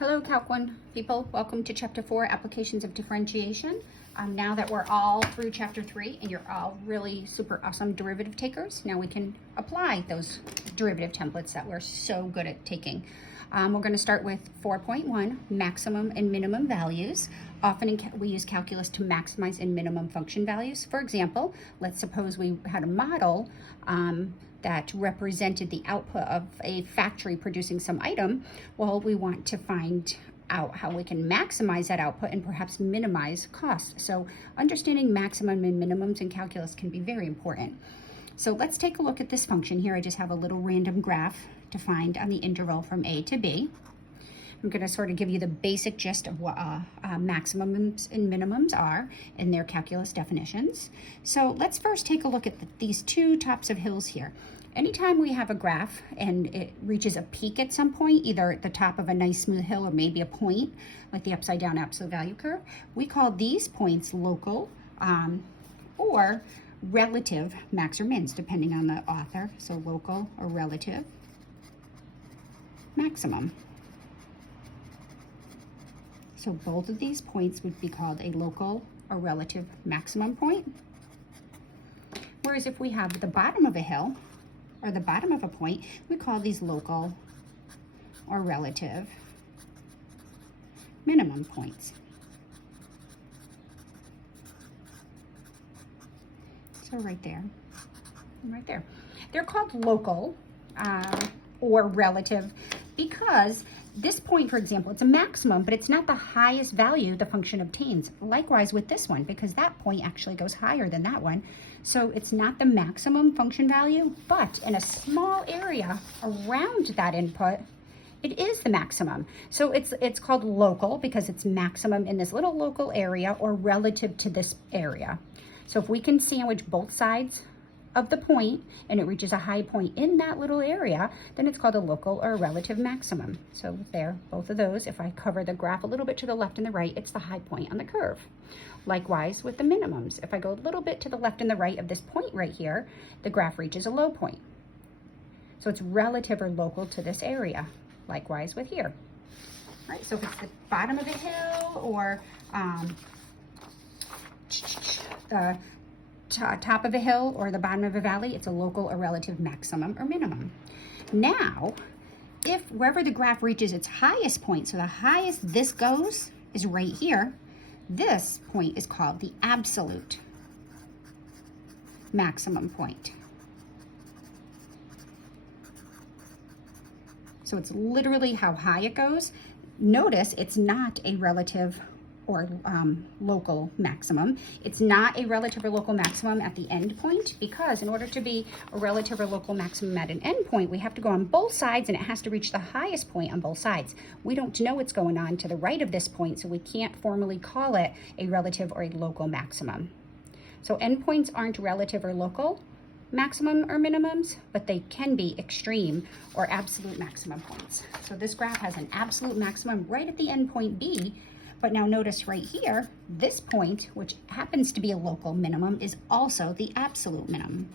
Hello, Calc 1 people. Welcome to Chapter 4, Applications of Differentiation. Now that we're all through Chapter 3 and you're all really super awesome derivative takers, now we can apply those derivative templates that we're so good at taking. We're going to start with 4.1, maximum and minimum values. Often we use calculus to maximize and minimum function values. For example, let's suppose we had a model that represented the output of a factory producing some item. Well, we want to find out how we can maximize that output and perhaps minimize cost. So understanding maximum and minimums in calculus can be very important. So let's take a look at this function here. I just have a little random graph to find on the interval from A to B. I'm going to sort of give you the basic gist of what maximums and minimums are in their calculus definitions. So let's first take a look at these two tops of hills here. Anytime we have a graph and it reaches a peak at some point, either at the top of a nice smooth hill or maybe a point, like the upside down absolute value curve, we call these points local or relative max or mins, depending on the author. So local or relative maximum. So both of these points would be called a local or relative maximum point. Whereas if we have the bottom of a hill or the bottom of a point, we call these local or relative minimum points. So right there, and right there. They're called local or relative because this point, for example, it's a maximum, but it's not the highest value the function obtains. Likewise with this one, because that point actually goes higher than that one. So it's not the maximum function value, but in a small area around that input, it is the maximum. So it's called local because it's maximum in this little local area or relative to this area. So if we can sandwich both sides of the point and it reaches a high point in that little area, then it's called a local or relative maximum. So there, both of those, if I cover the graph a little bit to the left and the right, it's the high point on the curve. Likewise with the minimums. If I go a little bit to the left and the right of this point right here, the graph reaches a low point. So it's relative or local to this area. Likewise with here. All right, so if it's the bottom of a hill or the top of a hill or the bottom of a valley, it's a local or relative maximum or minimum. Now, if wherever the graph reaches its highest point, so the highest this goes is right here, this point is called the absolute maximum point. So it's literally how high it goes. Notice it's not a relative or local maximum. It's not a relative or local maximum at the end point because in order to be a relative or local maximum at an end point, we have to go on both sides and it has to reach the highest point on both sides. We don't know what's going on to the right of this point, so we can't formally call it a relative or a local maximum. So endpoints aren't relative or local maximum or minimums, but they can be extreme or absolute maximum points. So this graph has an absolute maximum right at the end point B. But now notice right here, this point, which happens to be a local minimum, is also the absolute minimum.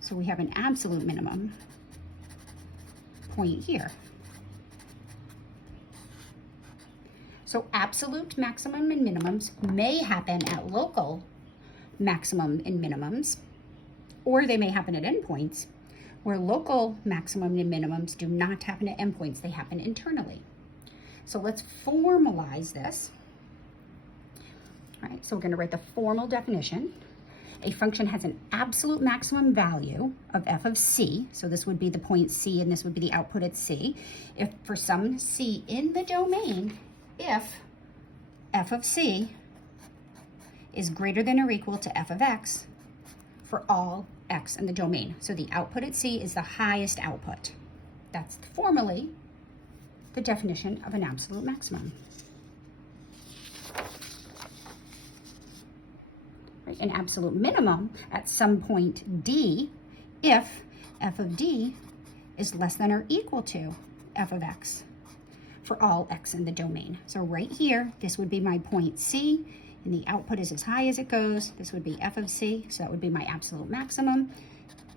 So we have an absolute minimum point here. So absolute maximum and minimums may happen at local maximum and minimums, or they may happen at endpoints, where local maximum and minimums do not happen at endpoints, they happen internally. So let's formalize this. All right, so we're going to write the formal definition. A function has an absolute maximum value of f of c. So this would be the point C and this would be the output at C. If for some c in the domain, if f of c is greater than or equal to f of x for all x in the domain. So the output at C is the highest output. That's formally the definition of an absolute maximum. Right, an absolute minimum at some point D if f of D is less than or equal to f of x for all x in the domain. So right here, this would be my point C, and the output is as high as it goes. This would be f of C, so that would be my absolute maximum.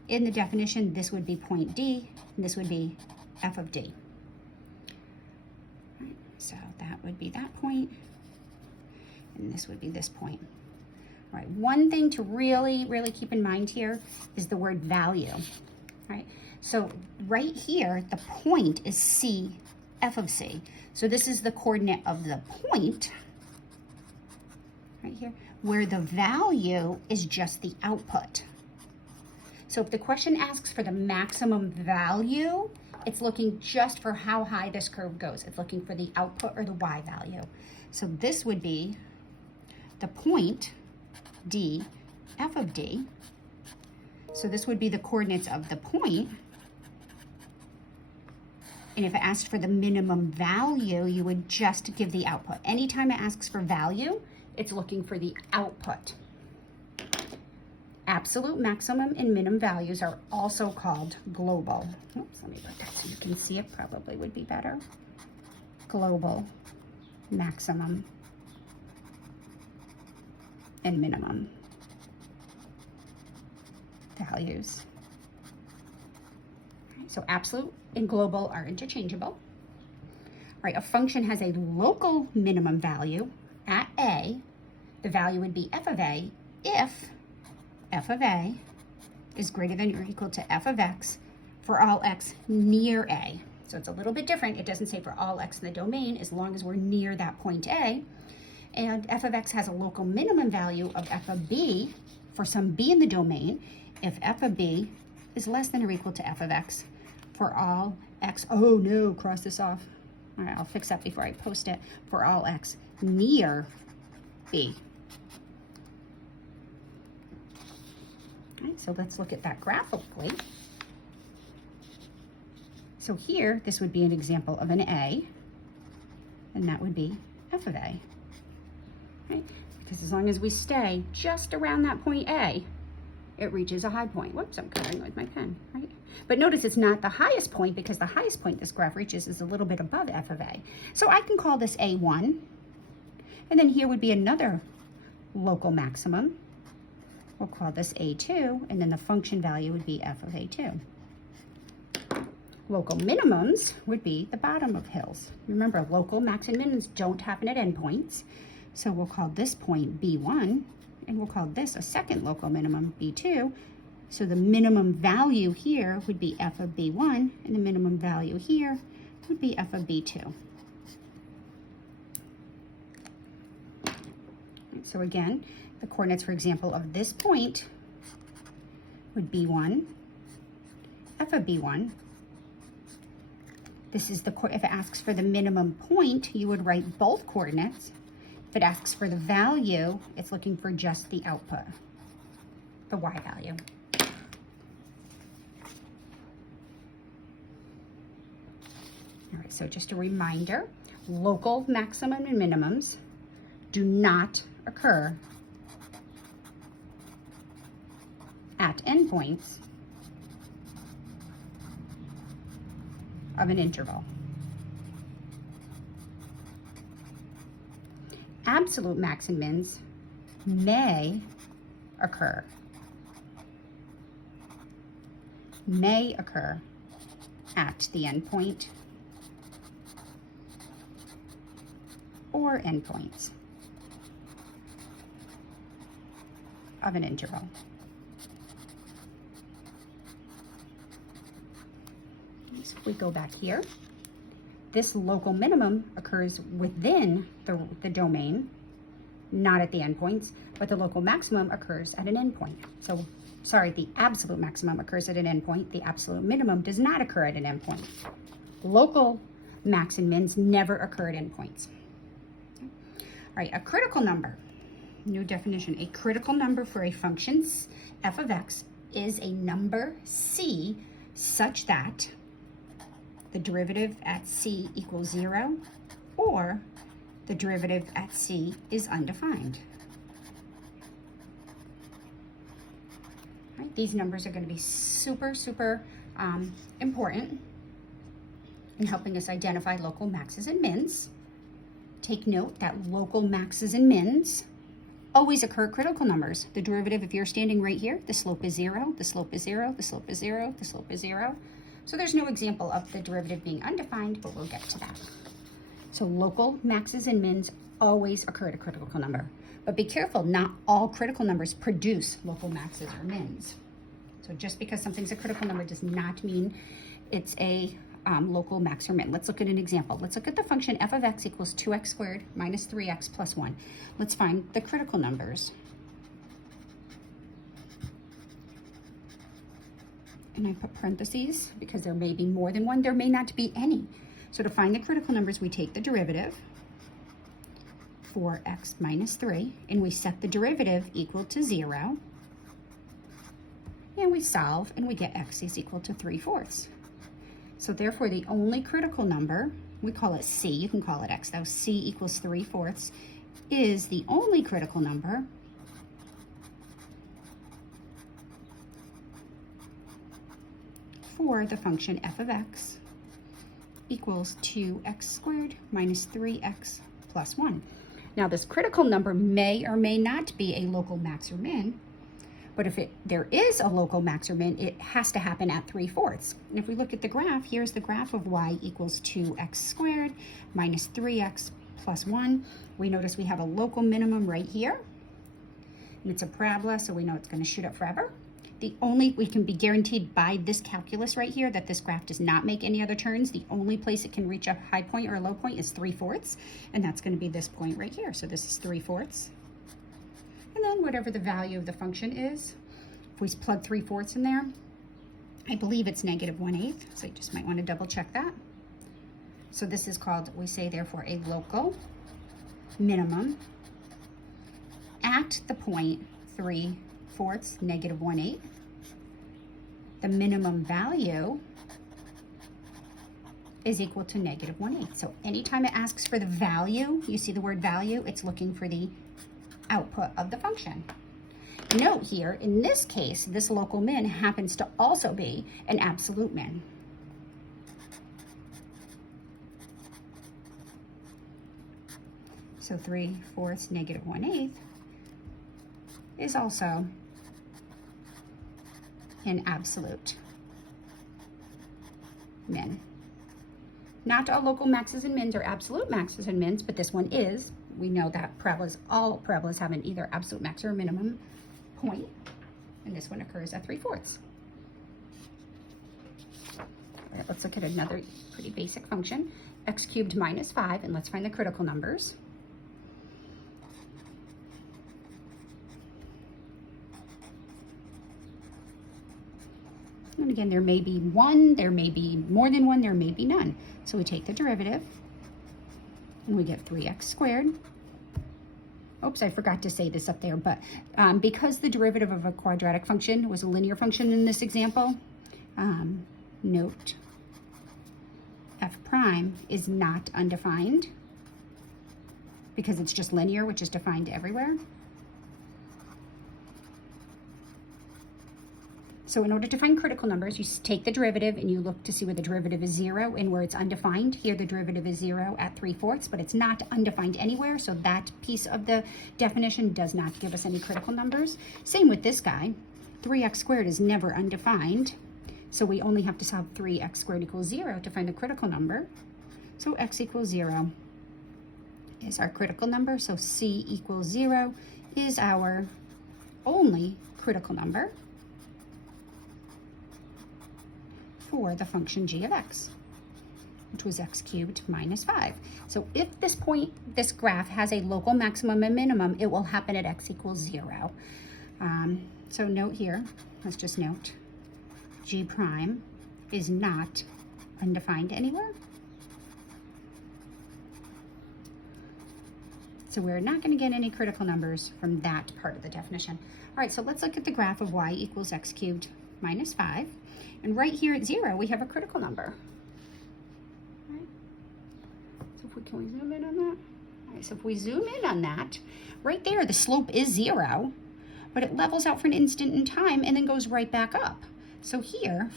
In the definition, this would be point D, and this would be f of D. So that would be that point, and this would be this point. All right, one thing to really keep in mind here is the word value. All right, so right here, the point is C, f of C. So this is the coordinate of the point, right here, where the value is just the output. So if the question asks for the maximum value, it's looking just for how high this curve goes. It's looking for the output or the y value. So this would be the point D, f of D. So this would be the coordinates of the point. And if it asked for the minimum value, you would just give the output. Anytime it asks for value, it's looking for the output. Absolute maximum and minimum values are also called global. Oops, let me put that so you can see it, probably would be better. Global maximum and minimum values. So absolute and global are interchangeable. All right, a function has a local minimum value at A. The value would be f of A if f of A is greater than or equal to f of x for all x near A. So it's a little bit different. It doesn't say for all x in the domain, as long as we're near that point A. And f of x has a local minimum value of f of b for some b in the domain if f of b is less than or equal to f of x for all x. Oh no, cross this off. All right, I'll fix that before I post it. For all x near b. All right, so let's look at that graphically. So here, this would be an example of an A, and that would be f of A. Right? Because as long as we stay just around that point A, it reaches a high point. Whoops, I'm coloring with my pen, right? But notice it's not the highest point, because the highest point this graph reaches is a little bit above f of A. So I can call this A1, and then here would be another local maximum. We'll call this A2, and then the function value would be f of A2. Local minimums would be the bottom of hills. Remember, local max and minimums don't happen at endpoints. So we'll call this point B1, and we'll call this a second local minimum, B2. So the minimum value here would be f of B1, and the minimum value here would be f of B2. So again, the coordinates, for example, of this point would B1, f of B1. This is the, if it asks for the minimum point, you would write both coordinates. If it asks for the value, it's looking for just the output, the y value. All right, so just a reminder, local maximum and minimums do not occur at endpoints of an interval. Absolute max and mins may occur at the endpoint or endpoints of an interval. So if we go back here, this local minimum occurs within the domain, not at the endpoints, but the local maximum occurs at an endpoint. So, sorry, the absolute maximum occurs at an endpoint. The absolute minimum does not occur at an endpoint. Local max and mins never occur at endpoints. All right, a critical number. New definition. A critical number for a function f of x is a number c such that the derivative at c equals 0 or the derivative at c is undefined. Right, these numbers are going to be super important in helping us identify local maxes and mins. Take note that local maxes and mins always occur at critical numbers. The derivative, if you're standing right here, the slope is 0, the slope is 0, the slope is 0, the slope is 0. So there's no example of the derivative being undefined, but we'll get to that. So local maxes and mins always occur at a critical number. But be careful, not all critical numbers produce local maxes or mins. So just because something's a critical number does not mean it's a local max or min. Let's look at an example. Let's look at the function f of x equals 2x squared minus 3x plus 1. Let's find the critical numbers. And I put parentheses because there may be more than one, there may not be any. So to find the critical numbers, we take the derivative, 4x minus 3, and we set the derivative equal to 0. And we solve, and we get x is equal to 3/4. So therefore, the only critical number, we call it c, you can call it x though, c equals 3/4, is the only critical number for the function f of x equals 2x squared minus 3x plus 1. Now this critical number may or may not be a local max or min, but if there is a local max or min, it has to happen at 3/4. And if we look at the graph, here's the graph of y equals 2x squared minus 3x plus 1. We notice we have a local minimum right here, and it's a parabola, so we know it's going to shoot up forever. We can be guaranteed by this calculus right here that this graph does not make any other turns. The only place it can reach a high point or a low point is 3/4, and that's going to be this point right here. So this is 3/4. And then whatever the value of the function is, if we plug 3/4 in there, I believe it's -1/8, so you just might want to double check that. So this is called, we say therefore, a local minimum at the point 3/4, -1/8. The minimum value is equal to -1/8. So anytime it asks for the value, you see the word value, it's looking for the output of the function. Note here, in this case, this local min happens to also be an absolute min. So 3/4 -1/8 is also an absolute min. Not all local maxes and mins are absolute maxes and mins, but this one is. We know that all parabolas have an either absolute max or a minimum point, and this one occurs at 3/4. All right, let's look at another pretty basic function, x cubed minus 5, and let's find the critical numbers. And again, there may be one, there may be more than one, there may be none. So we take the derivative, and we get 3x squared. Oops, I forgot to say this up there, but because the derivative of a quadratic function was a linear function in this example, note f prime is not undefined because it's just linear, which is defined everywhere. So in order to find critical numbers, you take the derivative and you look to see where the derivative is 0 and where it's undefined. Here the derivative is 0 at 3/4, but it's not undefined anywhere, so that piece of the definition does not give us any critical numbers. Same with this guy. 3x squared is never undefined, so we only have to solve 3x squared equals 0 to find the critical number. So x equals 0 is our critical number, so c equals 0 is our only critical number for the function g of x, which was x cubed minus 5. So if this graph has a local maximum and minimum, it will happen at x equals 0. So note here, let's just note, g prime is not undefined anywhere. So we're not going to get any critical numbers from that part of the definition. All right, so let's look at the graph of y equals x cubed minus 5. And right here at 0, we have a critical number. All right. So can we zoom in on that? All right, so if we zoom in on that, right there, the slope is 0, but it levels out for an instant in time and then goes right back up. So here,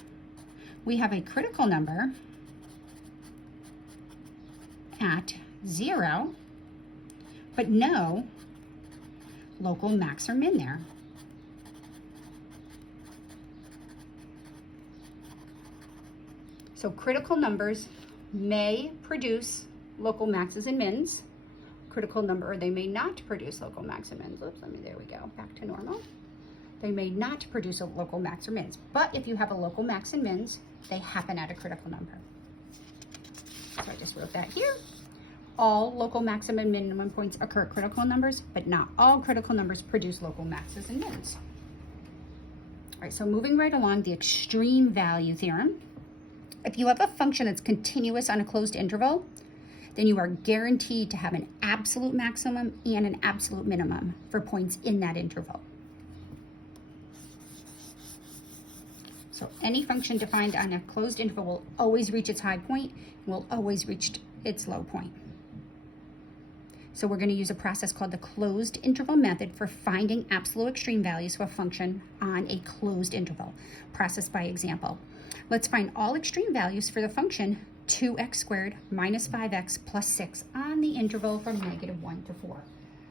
we have a critical number at 0, but no local max or min there. So critical numbers may produce local maxes and mins. Critical number, or they may not produce local max and mins. Oops, there we go, back to normal. They may not produce a local max or mins, but if you have a local max and mins, they happen at a critical number. So I just wrote that here. All local maximum and minimum points occur at critical numbers, but not all critical numbers produce local maxes and mins. All right, so moving right along, the extreme value theorem. If you have a function that's continuous on a closed interval, then you are guaranteed to have an absolute maximum and an absolute minimum for points in that interval. So any function defined on a closed interval will always reach its high point and will always reach its low point. So we're going to use a process called the closed interval method for finding absolute extreme values of a function on a closed interval. Process by example. Let's find all extreme values for the function 2x squared minus 5x plus 6 on the interval from -1 to 4.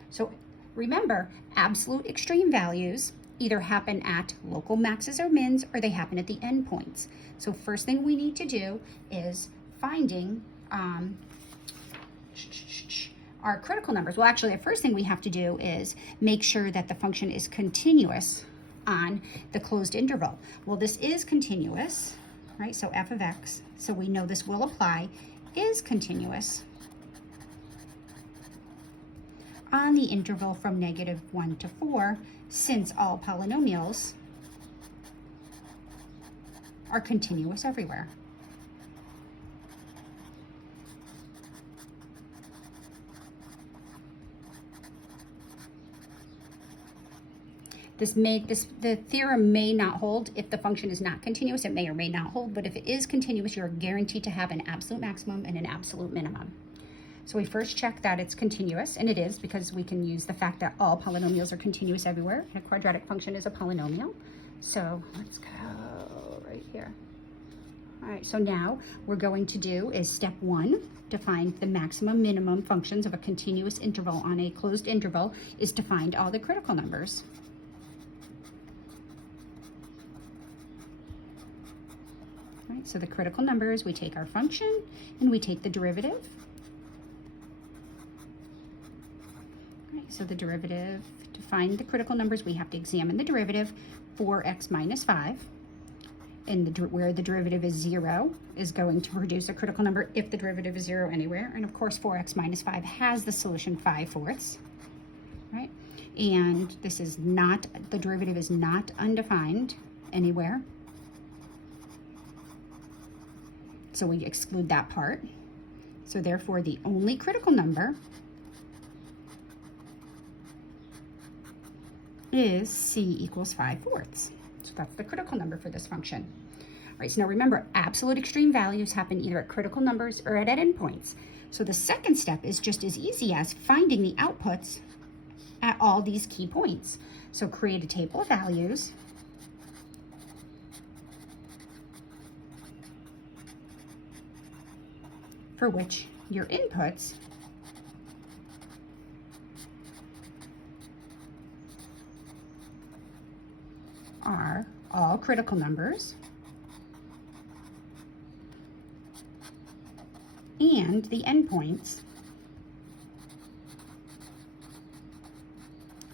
So remember, absolute extreme values either happen at local maxes or mins, or they happen at the endpoints. So first thing we need to do is finding our critical numbers. Well, actually, the first thing we have to do is make sure that the function is continuous on the closed interval. Well, this is continuous, right? So f of x, so we know this will apply, is continuous on the interval from -1 to 4, since all polynomials are continuous everywhere. The theorem may not hold if the function is not continuous. It may or may not hold, but if it is continuous, you're guaranteed to have an absolute maximum and an absolute minimum. So we first check that it's continuous, and it is, because we can use the fact that all polynomials are continuous everywhere, and a quadratic function is a polynomial. So let's go right here. All right, so now we're going to do is step 1, to find the maximum minimum functions of a continuous interval on a closed interval, is to find all the critical numbers. Right, so the critical numbers, we take our function and we take the derivative. Right, so the derivative, to find the critical numbers, we have to examine the derivative. 4x minus 5, and where the derivative is 0 is going to produce a critical number if the derivative is 0 anywhere. And of course, 4x minus 5 has the solution 5/4, right? And this is not, the derivative is not undefined anywhere. So we exclude that part. So therefore, the only critical number is c equals 5/4. So that's the critical number for this function. All right, so now remember, absolute extreme values happen either at critical numbers or at endpoints. So the second step is just as easy as finding the outputs at all these key points. So create a table of values for which your inputs are all critical numbers and the endpoints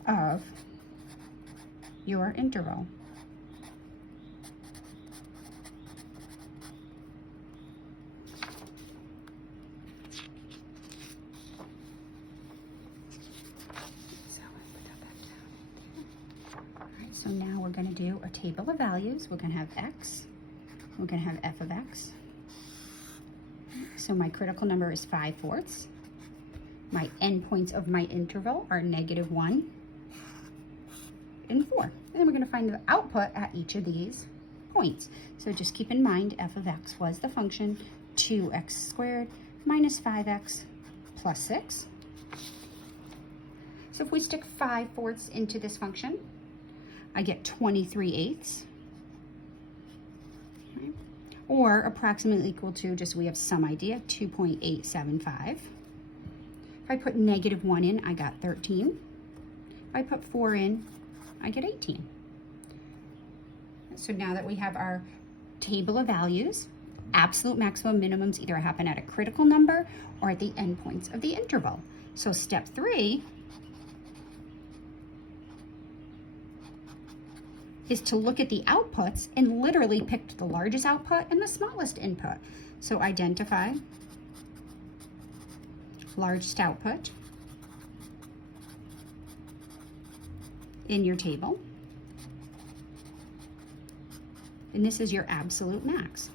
of your interval. So now we're going to do a table of values. We're going to have x, we're going to have f of x. So my critical number is 5/4. My endpoints of my interval are -1 and 4. And then we're going to find the output at each of these points. So just keep in mind, f of x was the function 2x squared minus 5x plus 6. So if we stick 5/4 into this function, I get 23/8, right? Or approximately equal to, just we have some idea, 2.875. If I put -1 in, I got 13. If I put 4 in, I get 18. So now that we have our table of values, absolute maximum minimums either happen at a critical number or at the endpoints of the interval. So step 3 is to look at the outputs and literally pick the largest output and the smallest input. So identify largest output in your table. And this is your absolute max.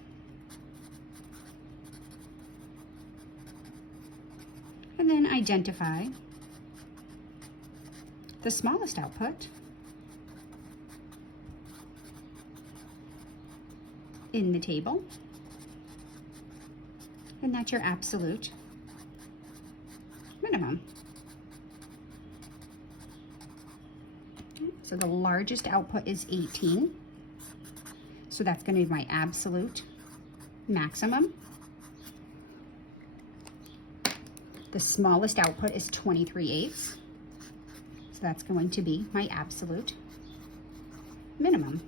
And then identify the smallest output in the table. And that's your absolute minimum. So the largest output is 18. So that's going to be my absolute maximum. The smallest output is 23/8. So that's going to be my absolute minimum.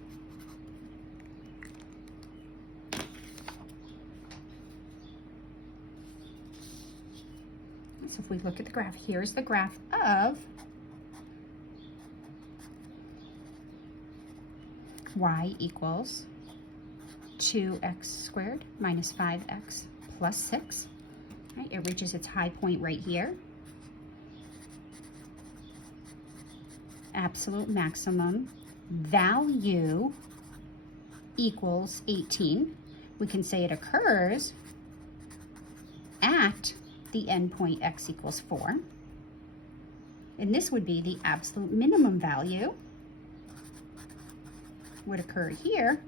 So if we look at the graph, here's the graph of y equals 2x squared minus 5x plus 6. Right, it reaches its high point right here. Absolute maximum value equals 18. We can say it occurs at the endpoint x equals 4. And this would be the absolute minimum value would occur here.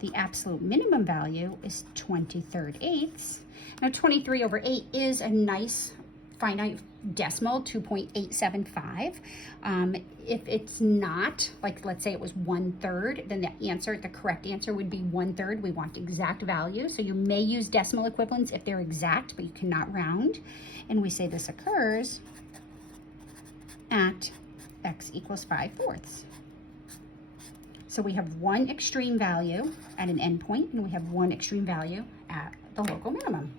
The absolute minimum value is 23/8. Now 23/8 is a nice finite decimal, 2.875. If it's not, like let's say it was 1/3, then the correct answer would be 1/3. We want exact value. So you may use decimal equivalents if they're exact, but you cannot round. And we say this occurs at x equals 5/4. So we have one extreme value at an endpoint, and we have one extreme value at the local minimum.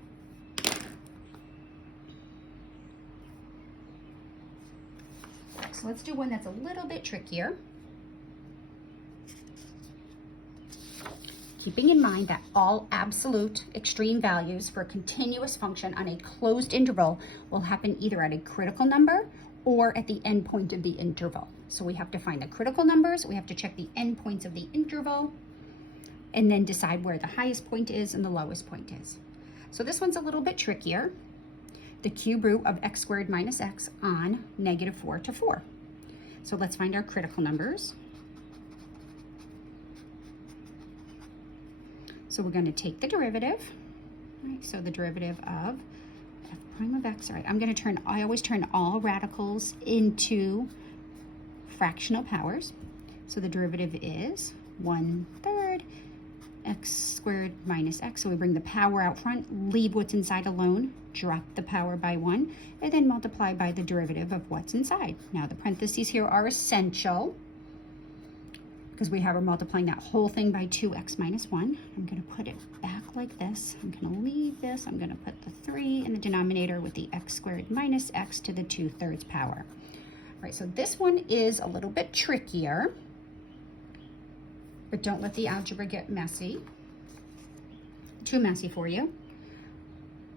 So let's do one that's a little bit trickier. Keeping in mind that all absolute extreme values for a continuous function on a closed interval will happen either at a critical number or at the endpoint of the interval. So we have to find the critical numbers, we have to check the endpoints of the interval, and then decide where the highest point is and the lowest point is. So this one's a little bit trickier. The cube root of x squared minus x on -4 to 4. So let's find our critical numbers. So we're going to take the derivative. Right, so the derivative of f prime of x. All right, I always turn all radicals into fractional powers. So the derivative is 1/3 x squared minus x. So we bring the power out front, leave what's inside alone, drop the power by 1, and then multiply by the derivative of what's inside. Now the parentheses here are essential because we are multiplying that whole thing by 2x minus 1. I'm going to put it back like this. I'm going to leave this. I'm going to put the 3 in the denominator with the x squared minus x to the 2/3 power. All right, so this one is a little bit trickier, but don't let the algebra get messy, too messy for you.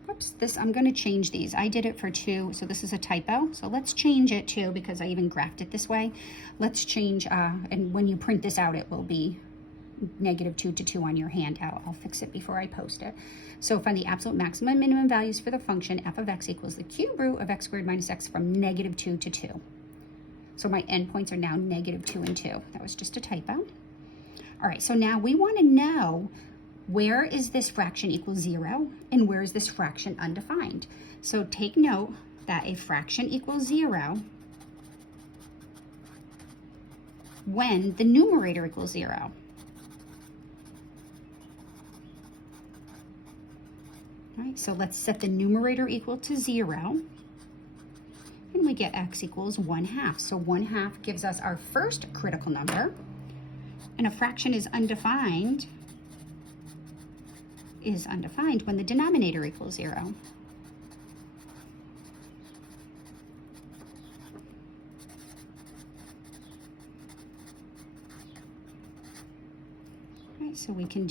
Whoops, I'm going to change these. I did it for 2, so this is a typo. So let's change it to, because I even graphed it this way. Let's change, and when you print this out, it will be -2 to 2 on your handout. I'll fix it before I post it. So find the absolute maximum and minimum values for the function f of x equals the cube root of x squared minus x from -2 to 2. So my endpoints are now -2 and 2. That was just a typo. All right, so now we want to know, where is this fraction equals 0 and where is this fraction undefined? So take note that a fraction equals 0 when the numerator equals 0. All right, so let's set the numerator equal to 0. And we get x equals 1/2. So 1/2 gives us our first critical number. And a fraction is undefined when the denominator equals 0. Right, so we can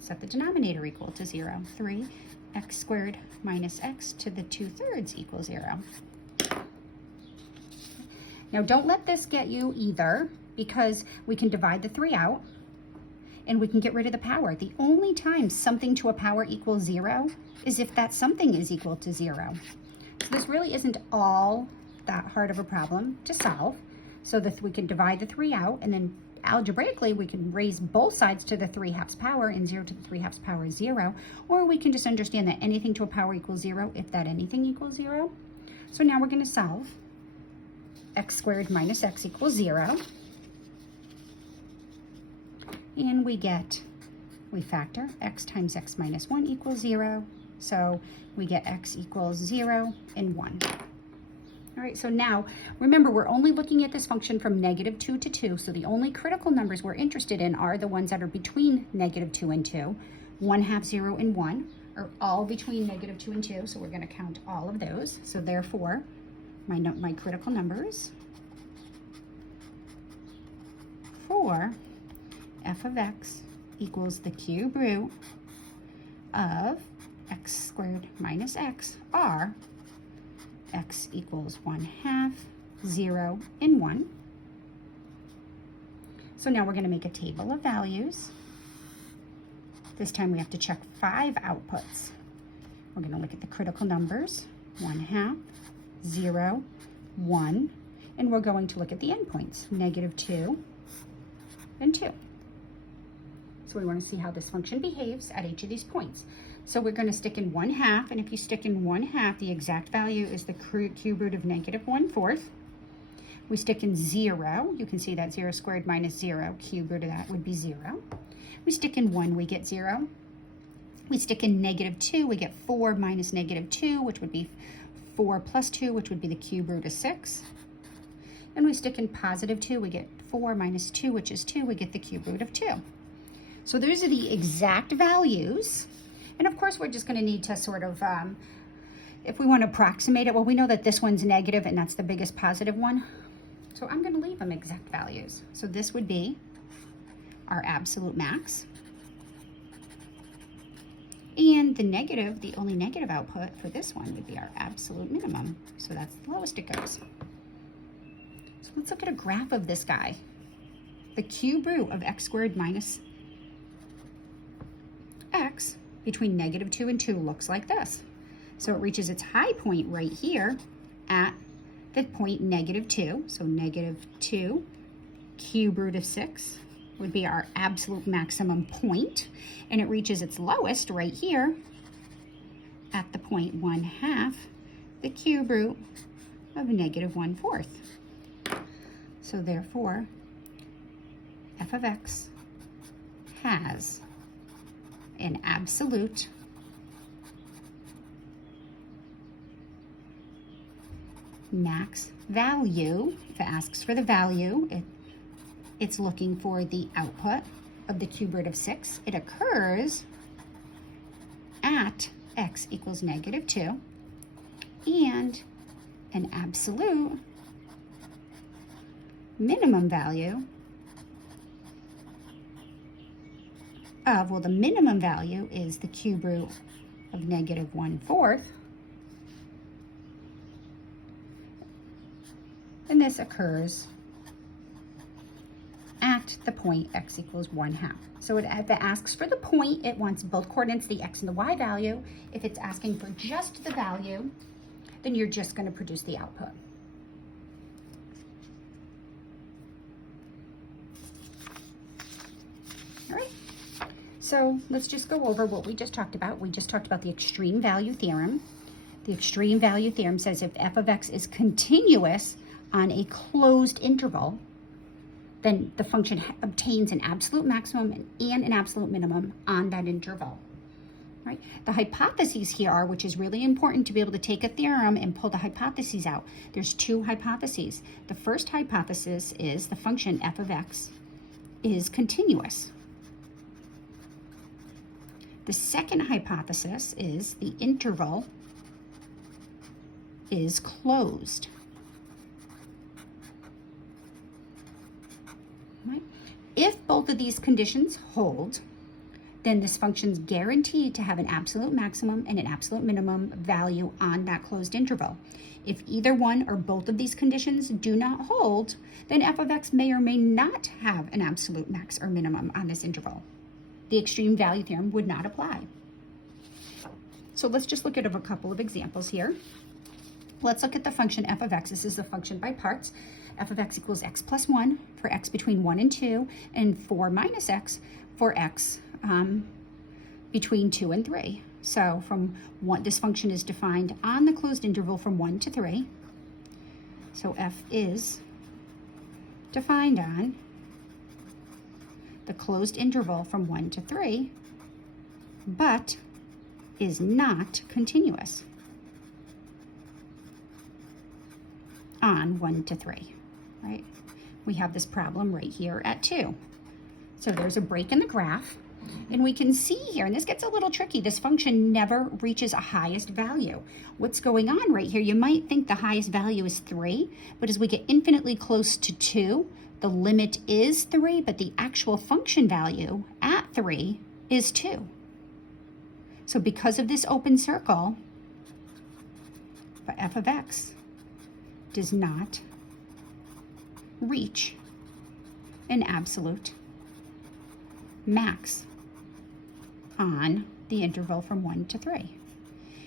set the denominator equal to 0. 3x squared minus x to the 2/3 equals 0. Now don't let this get you either, because we can divide the 3 out and we can get rid of the power. The only time something to a power equals 0 is if that something is equal to 0. So this really isn't all that hard of a problem to solve. So that we can divide the 3 out, and then algebraically we can raise both sides to the 3/2 power, and 0 to the 3/2 power is 0. Or we can just understand that anything to a power equals 0 if that anything equals 0. So now we're going to solve x squared minus x equals 0. And we factor x times x minus 1 equals 0. So we get x equals 0 and 1. All right, so now remember, we're only looking at this function from -2 to 2. So the only critical numbers we're interested in are the ones that are between -2 and 2. 1/2, 0, and 1 are all between -2 and 2. So we're going to count all of those. So therefore, my critical numbers for f of x equals the cube root of x squared minus x are x equals 1/2, 0, and 1. So now we're going to make a table of values. This time we have to check 5 outputs. We're going to look at the critical numbers, 1/2, 0, 1, and we're going to look at the endpoints, -2 and 2. So we want to see how this function behaves at each of these points. So we're going to stick in 1/2, and if you stick in 1/2, the exact value is the cube root of -1/4. We stick in 0, you can see that 0 squared minus 0, cube root of that would be 0. We stick in 1, we get 0. We stick in -2, we get 4 minus -2, which would be 4 plus 2, which would be the cube root of 6. And we stick in +2, we get 4 minus 2, which is 2, we get the cube root of 2. So those are the exact values. And of course, we're just going to need to sort of, if we want to approximate it, well, we know that this one's negative and that's the biggest positive one. So I'm going to leave them exact values. So this would be our absolute max. And the only negative output for this one would be our absolute minimum. So that's the lowest it goes. So let's look at a graph of this guy. The cube root of x squared minus x between -2 and 2 looks like this. So it reaches its high point right here at the point -2. So -2 cube root of 6 would be our absolute maximum point. And it reaches its lowest right here at the point 1/2, the cube root of -1/4. So therefore, f of x has an absolute max value. If it asks for the value, it's looking for the output of the cube root of 6. It occurs at x equals -2, and an absolute minimum value of, well, the minimum value is the cube root of -1/4. And this occurs at the point x equals 1/2. So if it asks for the point, it wants both coordinates, the x and the y value. If it's asking for just the value, then you're just going to produce the output. All right. So let's just go over what we just talked about. We just talked about the extreme value theorem. The extreme value theorem says if f of x is continuous on a closed interval, then the function obtains an absolute maximum and an absolute minimum on that interval. Right? The hypotheses here are, which is really important to be able to take a theorem and pull the hypotheses out. There's 2 hypotheses. The first hypothesis is the function f of x is continuous. The second hypothesis is the interval is closed. Right? If both of these conditions hold, then this function's guaranteed to have an absolute maximum and an absolute minimum value on that closed interval. If either one or both of these conditions do not hold, then f of x may or may not have an absolute max or minimum on this interval. The extreme value theorem would not apply. So let's just look at a couple of examples here. Let's look at the function f of x. This is the function by parts. F of x equals x plus 1 for x between 1 and 2, and 4 minus x for x between 2 and 3. So from 1, this function is defined on the closed interval from 1 to 3. So f is defined on the closed interval from 1 to 3, but is not continuous on 1 to 3, right? We have this problem right here at 2. So there's a break in the graph, and we can see here, and this gets a little tricky, this function never reaches a highest value. What's going on right here? You might think the highest value is 3, but as we get infinitely close to 2, the limit is 3, but the actual function value at 3 is 2. So because of this open circle, f of x does not reach an absolute max on the interval from 1 to 3.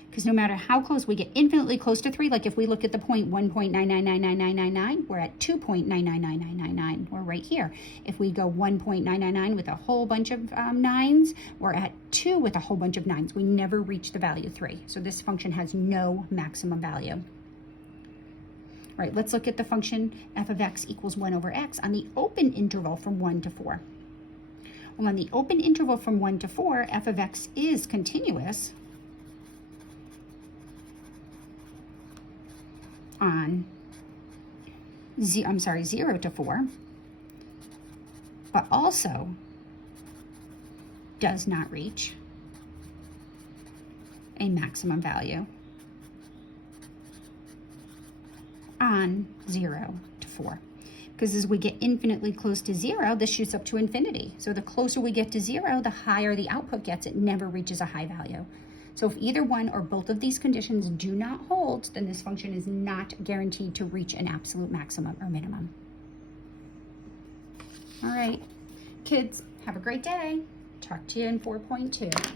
Because no matter how close we get, infinitely close to 3, like if we look at the point 1.9999999, we're at 2.999999. We're right here. If we go 1.999 with a whole bunch of 9s, we're at 2 with a whole bunch of 9s. We never reach the value 3. So this function has no maximum value. All right, let's look at the function f of x equals 1 over x on the open interval from 1 to 4. Well, on the open interval from 1 to 4, f of x is continuous on 0 to 4, but also does not reach a maximum value on 0 to 4. Because as we get infinitely close to 0, this shoots up to infinity. So the closer we get to 0, the higher the output gets. It never reaches a high value. So if either one or both of these conditions do not hold, then this function is not guaranteed to reach an absolute maximum or minimum. All right, kids, have a great day. Talk to you in 4.2.